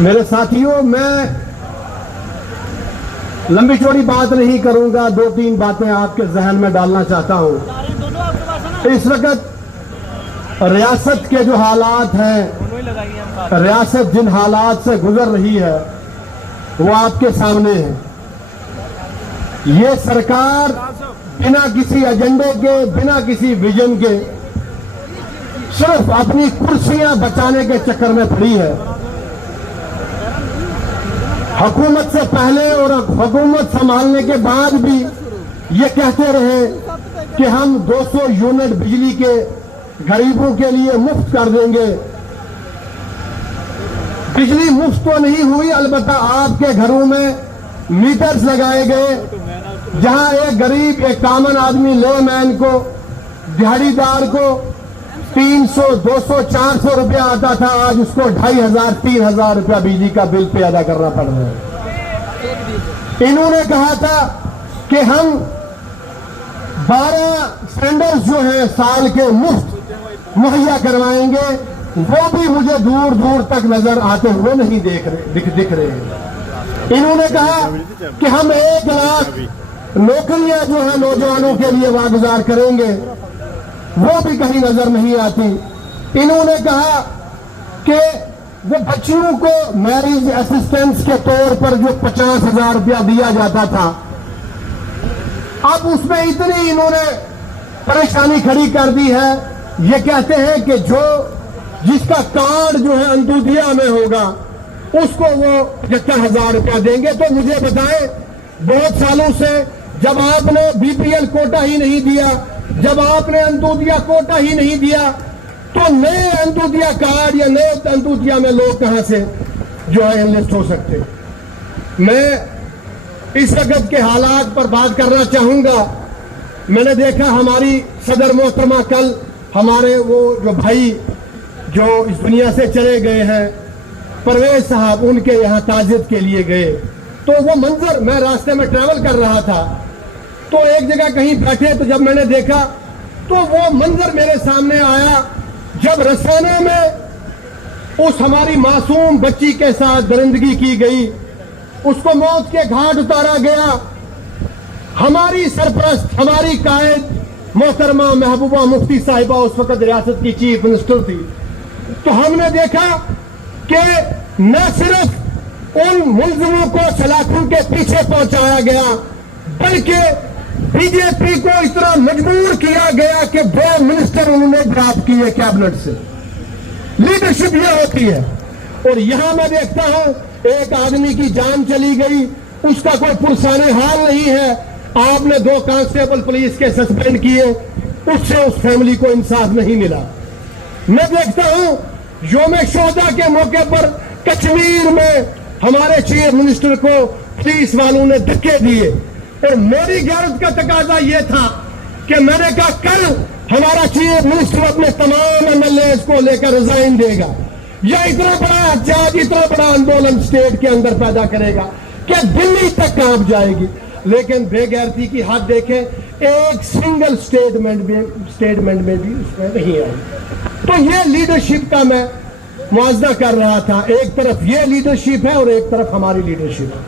میرے ساتھیوں، میں لمبی چوڑی بات نہیں کروں گا، دو تین باتیں آپ کے ذہن میں ڈالنا چاہتا ہوں۔ اس وقت ریاست کے جو حالات ہیں، ریاست جن حالات سے گزر رہی ہے وہ آپ کے سامنے ہے۔ یہ سرکار بنا کسی ایجنڈے کے، بنا کسی ویژن کے، صرف اپنی کرسیاں بچانے کے چکر میں پڑی ہے۔ حکومت سے پہلے اور حکومت سنبھالنے کے بعد بھی یہ کہتے رہے کہ ہم 200 یونٹ بجلی کے غریبوں کے لیے مفت کر دیں گے۔ بجلی مفت تو نہیں ہوئی، البتہ آپ کے گھروں میں میٹرز لگائے گئے، جہاں ایک غریب، ایک کامن آدمی، لے مین کو، دیہڑی دار کو 300 200 400 روپیہ آتا تھا، آج اس کو 2500 3000 روپیہ بجلی کا بل پہ ادا کرنا پڑ رہا ہے۔ انہوں نے کہا تھا کہ ہم 12 سلنڈرز جو ہیں سال کے مفت مہیا کروائیں گے، وہ بھی مجھے دور دور تک نظر آتے ہوئے نہیں دکھ رہے ہیں۔ انہوں نے کہا کہ ہم 1 لاکھ نوکریاں جو ہیں نوجوانوں کے لیے واگزار کریں گے، وہ بھی کہیں نظر نہیں آتی۔ انہوں نے کہا کہ وہ بچیوں کو میریج اسسٹنس کے طور پر جو 50,000 روپیہ دیا جاتا تھا، اب اس میں اتنی انہوں نے پریشانی کھڑی کر دی ہے، یہ کہتے ہیں کہ جس کا کارڈ جو ہے اندودھیا میں ہوگا اس کو وہ 75,000 روپیہ دیں گے۔ تو مجھے بتائیں، بہت سالوں سے جب آپ نے بی پی ایل کوٹا ہی نہیں دیا، جب آپ نے اندودھیا کوٹا ہی نہیں دیا، تو نئے اندودھیا کارڈ یا نئے اندودھیا میں لوگ کہاں سے جو ہے انلسٹ ہو سکتے؟ میں اس وقت کے حالات پر بات کرنا چاہوں گا۔ میں نے دیکھا ہماری صدر محترمہ کل ہمارے وہ جو بھائی جو اس دنیا سے چلے گئے ہیں، پرویز صاحب، ان کے یہاں تعزیت کے لیے گئے، تو وہ منظر، میں راستے میں ٹریول کر رہا تھا تو ایک جگہ کہیں بیٹھے، تو جب میں نے دیکھا تو وہ منظر میرے سامنے آیا جب رسانہ میں اس ہماری معصوم بچی کے ساتھ درندگی کی گئی، اس کو موت کے گھاٹ اتارا گیا۔ ہماری سرپرست، ہماری قائد محترمہ محبوبہ مفتی صاحبہ اس وقت ریاست کی چیف منسٹر تھی، تو ہم نے دیکھا کہ نہ صرف ان ملزموں کو سلاخوں کے پیچھے پہنچایا گیا، بلکہ بی جے پی کو اس طرح مجبور کیا گیا کہ 2 منسٹر انہوں نے ڈراپ کیے کیبنٹ سے۔ لیڈرشپ یہ ہوتی ہے۔ اور یہاں میں دیکھتا ہوں ایک آدمی کی جان چلی گئی، اس کا کوئی پرسان حال نہیں ہے، آپ نے 2 کانسٹیبل پولیس کے سسپینڈ کیے، اس سے اس فیملی کو انصاف نہیں ملا۔ میں دیکھتا ہوں یوم شہداء کے موقع پر کشمیر میں ہمارے چیف منسٹر کو پولیس والوں نے دھکے دیے، اور میری غیرت کا تقاضا یہ تھا کہ میں نے کہا کل ہمارا چیف منسٹر اپنے تمام ایم ایل اے کو لے کر ریزائن دے گا، یا اتنا بڑا احتجاج، اتنا بڑا آندولن اسٹیٹ کے اندر پیدا کرے گا کہ دلی تک کانپ جائے گی۔ لیکن بے غیرتی کی حد دیکھیں، ایک سنگل سٹیٹمنٹ میں بھی اس میں نہیں آئی۔ تو یہ لیڈرشپ کا میں موازنہ کر رہا تھا، ایک طرف یہ لیڈرشپ ہے اور ایک طرف ہماری لیڈرشپ ہے۔